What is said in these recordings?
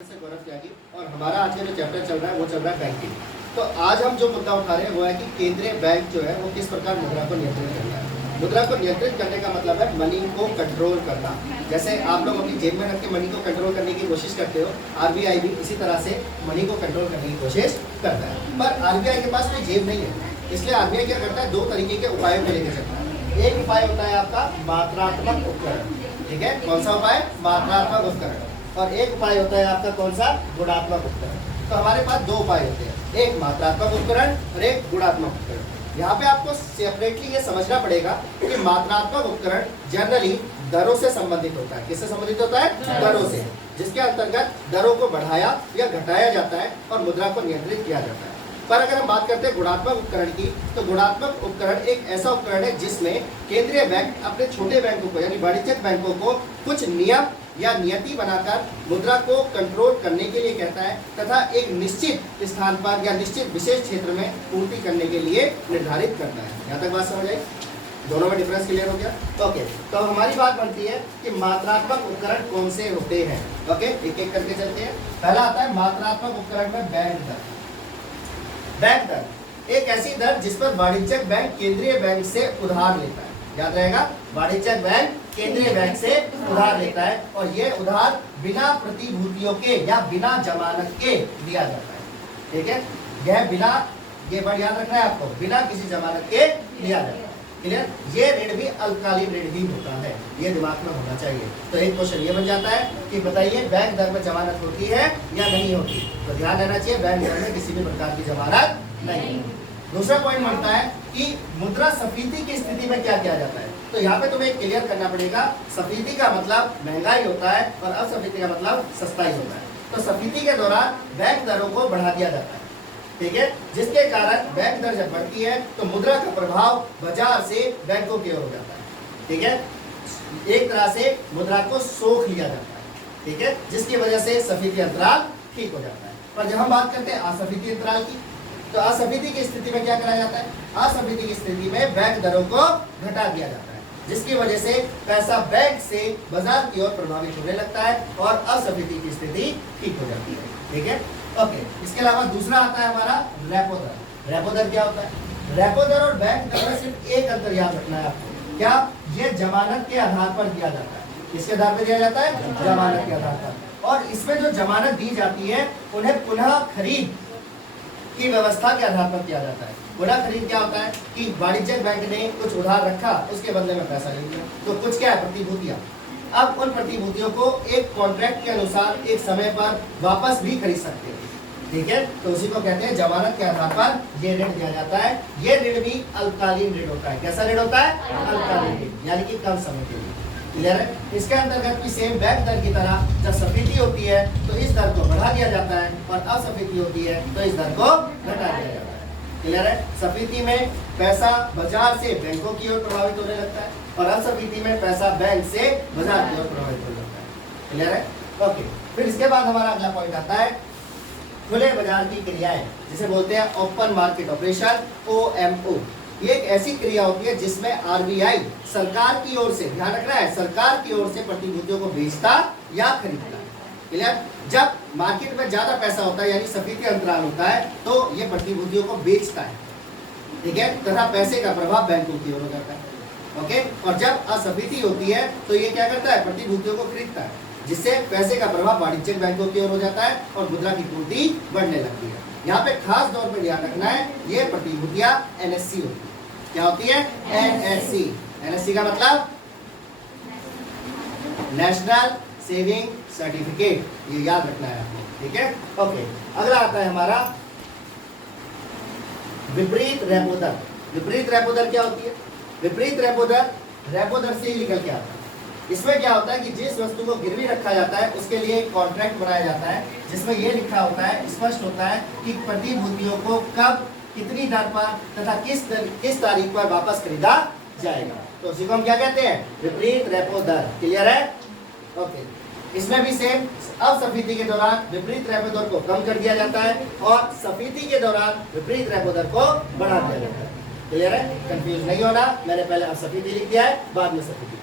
से गौरव त्यागी और हमारा आज का जो चैप्टर चल रहा है वो चल रहा है बैंकिंग। तो आज हम जो मुद्दा उठा रहे हैं वो है कि केंद्रीय बैंक जो है वो किस प्रकार मुद्रा को नियंत्रित करता है। मुद्रा को नियंत्रित करने का मतलब है मनी को कंट्रोल करना। जैसे आप लोग अपनी जेब में रख के मनी को कंट्रोल करने की कोशिश करते हो, आरबीआई भी इसी तरह से मनी को कंट्रोल करने की कोशिश करता है। पर आरबीआई के पास कोई जेब नहीं है, इसलिए आरबीआई क्या करता है, दो तरीके के उपायों को लेकर चलता है। एक उपाय होता है आपका मात्रात्मक उपकरण, ठीक है। कौन सा उपाय? मात्रात्मक उपकरण। और एक उपाय होता है आपका कौन सा? गुणात्मक उपकरण। तो हमारे पास दो उपाय होते हैं, एक मात्रात्मक उपकरण और एक गुणात्मक उपकरण। यहाँ पे आपको सेपरेटली ये समझना पड़ेगा कि मात्रात्मक उपकरण जनरली दरों से संबंधित होता है। किससे संबंधित होता है? दरों से, जिसके अंतर्गत दरों को बढ़ाया या घटाया जाता है और मुद्रा को नियंत्रित किया जाता है। पर अगर हम बात करते हैं गुणात्मक उपकरण की, तो गुणात्मक उपकरण एक ऐसा उपकरण है जिसमें केंद्रीय बैंक अपने छोटे बैंकों को यानी वाणिज्यिक बैंकों को कुछ नियम या नियति बनाकर मुद्रा को कंट्रोल करने के लिए कहता है तथा एक निश्चित स्थान पर या निश्चित विशेष क्षेत्र में पूर्ति करने के लिए निर्धारित करता है। यहाँ तक बात समझ आई? दोनों में डिफरेंस क्लियर हो गया? ओके, तो हमारी बात बनती है कि मात्रात्मक उपकरण कौन से होते हैं। ओके, एक एक करके चलते हैं। पहला आता है मात्रात्मक उपकरण में बैंक दर। बैंक दर एक ऐसी दर जिस पर वाणिज्यिक बैंक केंद्रीय बैंक से उधार लेता है। याद रहेगा, वाणिज्यिक बैंक केंद्रीय बैंक से उधार लेता है और ये उधार बिना प्रतिभूतियों के या बिना जमानत के दिया जाता है। ठीक है, यह बिना, ये वर्ड याद रखना है आपको, बिना किसी जमानत के दिया जाता है। क्लियर? ये ऋण भी अल्पकालीन ऋण ही होता है, ये दिमाग में होना चाहिए। तो एक क्वेश्चन ये बन जाता है कि बताइए बैंक दर में जमानत होती है या नहीं होती? तो ध्यान रहना चाहिए, बैंक दर में किसी भी प्रकार की जमानत नहीं। दूसरा पॉइंट बनता है कि मुद्रास्फीति की स्थिति में क्या किया जाता है। तो यहाँ पे तुम्हें क्लियर करना पड़ेगा, स्फीति का मतलब महंगाई होता है और अस्फीति का मतलब सस्ताई होता है। तो स्फीति के दौरान बैंक दरों को बढ़ा दिया जाता है, ठीक है, जिसके कारण बैंक दर जब बढ़ती है तो मुद्रा का प्रभाव बाजार से बैंकों की ओर हो जाता है। ठीक है, एक तरह से मुद्रा को सोख लिया जाता है, ठीक है, जिसकी वजह से स्फीति अंतराल ठीक हो जाता है। पर जब हम बात करते हैं अस्फीति अंतराल की, तो अस्फीति की स्थिति में क्या करा जाता है? अस्फीति की स्थिति में बैंक दरों को घटा दिया जाता है, जिसकी वजह से पैसा बैंक से बाजार की ओर प्रभावित होने लगता है और अस्फीति की स्थिति ठीक हो जाती है। ठीक है, ओके। इसके अलावा दूसरा आता है हमारा रेपो दर। रेपो दर क्या होता है? रेपो दर और बैंक दर में सिर्फ एक अंतर याद रखना है आपको, क्या? ये जमानत के आधार पर दिया जाता है। किसके आधार पर दिया जाता है? जमानत के आधार पर। और इसमें जो जमानत दी जाती है उन्हें पुनः खरीद की व्यवस्था के आधार पर किया जाता है। पुनः खरीद क्या होता है कि वाणिज्यिक बैंक ने कुछ उधार रखा, उसके बदले में पैसा ले लिया, तो कुछ क्या है? प्रतिभूतियां। अब उन प्रतिभूतियों को एक कॉन्ट्रैक्ट के अनुसार एक समय पर वापस भी खरीद सकते हैं। ठीक है, तो उसी को कहते हैं जमानत के आधार पर ये ऋण दिया जाता है। ये ऋण भी अल्पकालीन ऋण होता है। कैसा ऋण होता है? अल्पकालीन ऋण, यानी कि कम समय के लिए। क्लियर है? इसके अंतर्गत की सेम बैंक दर की तरह जब स्फीति होती है तो इस दर को बढ़ा दिया जाता है और अस्फीति होती है तो इस दर को घटा दिया जाता है। क्लियर है? स्फीति में पैसा बाजार से बैंकों की ओर प्रभावित होने लगता है और अस्फीति में पैसा बैंक से बाजार की ओर प्रभावित होने लगता है। क्लियर है? ओके, फिर इसके बाद हमारा अगला पॉइंट आता है खुले बाजार की क्रियाएं, जिसे बोलते हैं ओपन मार्केट ऑपरेशन, OMO। ये एक ऐसी क्रिया होती है जिसमें आरबीआई सरकार की ओर से, ध्यान रखना है, सरकार की ओर से प्रतिभूतियों को बेचता या खरीदता है। क्लियर? जब मार्केट में ज्यादा पैसा होता है यानी स्फीति अंतराल होता है तो ये प्रतिभूतियों को बेचता है, ठीक है, तथा पैसे का प्रभाव बैंकों की ओर हो जाता है। ओके, और जब अस्फीति होती है तो ये क्या करता है? प्रतिभूतियों को खरीदता है, जिससे पैसे का प्रभाव वाणिज्यिक बैंकों की ओर हो जाता है और मुद्रा की पूर्ति बढ़ने लगती है। यहाँ पे खास तौर पर ध्यान रखना है, ये प्रतिभूतियां NSC होती है। क्या होती है? NSC। NSC का मतलब नेशनल सेविंग सर्टिफिकेट, ये याद रखना है आपको। ठीक है, ओके। अगला आता है हमारा विपरीत रेपो दर। विपरीत रेपो दर क्या होती है? विपरीत रेपो दर से ही निकल के आता है। इसमें क्या होता है कि जिस वस्तु को गिरवी रखा जाता है उसके लिए एक कॉन्ट्रैक्ट बनाया जाता है जिसमें यह लिखा होता है, स्पष्ट होता है कि प्रतिभूतियों को कब, कितनी दर पर तथा किस तारीख पर वापस खरीदा जाएगा। तो उसी को हम क्या कहते हैं? विपरीत रेपो दर। क्लियर है? ओके। इसमें भी सेम, अस्फीति के दौरान विपरीत रेपो दर को कम कर दिया जाता है और स्फीति के दौरान विपरीत रेपो दर को बढ़ा दिया जाता है। क्लियर है? कंफ्यूज नहीं होना, मैंने पहले अस्फीति लिख दिया है, बाद में स्फीति।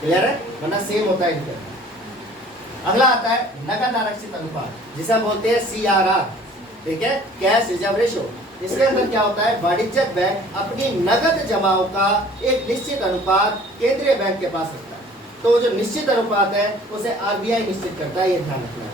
क्लियर है? वरना सेम होता है इनका। अगला आता है नकद आरक्षित अनुपात, जिसे हम बोलते हैं CRR, ठीक है, कैश रिजर्व रेशो। इसके अंदर क्या होता है, वाणिज्यिक बैंक अपनी नगद जमाओं का एक निश्चित अनुपात केंद्रीय बैंक के पास रखता है। तो जो निश्चित अनुपात है उसे RBI निश्चित करता है, ये ध्यान रखना है,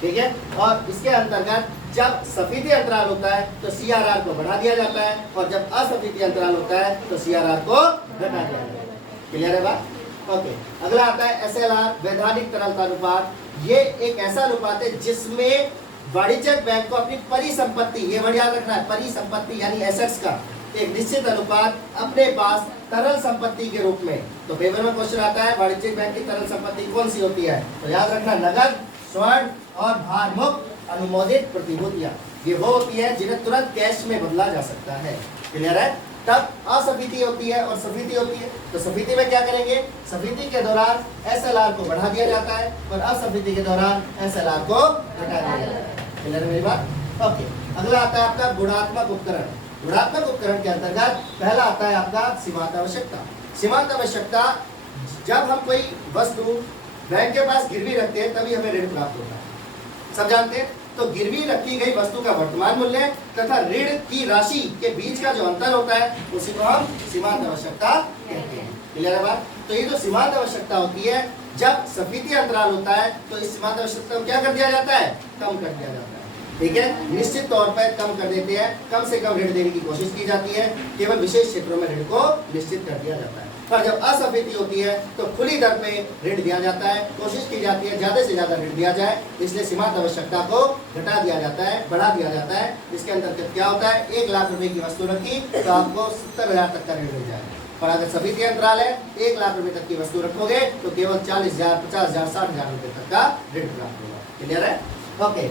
ठीक है। और इसके अंतर्गत जब सफीदी अंतराल होता है तो CRR को बढ़ा दिया जाता है, और जब असफीदी अंतराल होता है तो CRR को घटा दिया जाता है। क्लियर है बात? ओके। अगला आता है SLR, वैधानिक तरलता अनुपात। ये एक ऐसा अनुपात है जिसमें वाणिज्यिक बैंक को अपनी परिसंपत्ति, ये वर्ड याद रखना है, परिसंपत्ति यानी एसेट्स का एक निश्चित अनुपात अपने पास तरल संपत्ति के रूप में। तो पेपर में क्वेश्चन आता है वाणिज्यिक बैंक की तरल संपत्ति कौन सी होती है, तो याद रखना नगद, स्वर्ण और भार मुक्त अनुमोदित प्रतिभूतियां, ये वो होती है जिन्हें तुरंत कैश में बदला जा सकता है। क्लियर है? तब असफीदी होती है और सफीदी होती है। तो सफीदी में क्या करेंगे, सफीदी के दौरान SLR को बढ़ा दिया जाता है और असफीदी के दौरान SLR को घटा दिया जाता है। क्लियर है मेरी बात? ओके। अगला आता है आपका गुणात्मक उपकरण। गुणात्मक उपकरण के अंतर्गत पहला आता है आपका सीमांत आवश्यकता। सीमांत आवश्यकता, जब हम कोई वस्तु बैंक के पास गिरवी रखते हैं तभी हमें ऋण प्राप्त होता है, सब जानते हैं। तो गिरवी रखी गई वस्तु का वर्तमान मूल्य तथा ऋण की राशि के बीच का जो अंतर होता है उसी को हम सीमांत आवश्यकता कहते हैं। क्लियर है बात? तो ये जो सीमांत आवश्यकता होती है, जब सफीदी अंतराल होता है तो इस सीमांत आवश्यकता को क्या कर दिया जाता है, कम कर दिया जाता है, ठीक है। निश्चित तौर पर कम कर देते हैं, कम से कम ऋण देने की कोशिश की जाती है, केवल विशेष क्षेत्रों में ऋण को निश्चित कर दिया जाता है। पर जब असफीदी होती है तो खुली दर पे ऋण दिया जाता है, कोशिश की जाती है ज्यादा से ज्यादा ऋण दिया जाए, इसलिए सीमांत आवश्यकता को घटा दिया जाता है, बढ़ा दिया जाता है। इसके अंतर्गत क्या होता है, 1 लाख रुपए की वस्तु रखी तो आपको 70,000 तक का ऋण मिल जाएगा। पर अगर सफीदी अंतराल है, 1 लाख रुपए तक की वस्तु रखोगे तो केवल 40,000, 50,000, 60,000 रुपए तक का ऋण प्राप्त होगा। क्लियर है? ओके।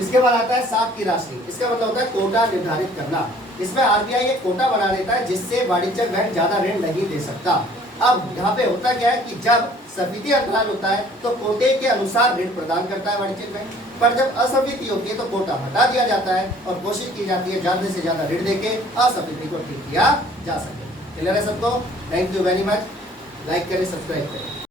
इसके बाद आता है साख की राशि। इसका मतलब होता है कोटा निर्धारित करना। इसमें RBI एक कोटा बना देता है जिससे वाणिज्यिक बैंक ज्यादा ऋण नहीं दे सकता। अब यहाँ पे होता क्या है कि जब सफीदी अंतराल होता है तो कोटे के अनुसार ऋण प्रदान करता है वाणिज्यिक बैंक, पर जब असफीदी होती है तो कोटा हटा दिया जाता है और कोशिश की जाती है ज्यादा से ज्यादा ऋण देके असफीदी को ठीक किया जा सके। क्लियर है सबको? Thank you very much. Like करें, सब्सक्राइब करें।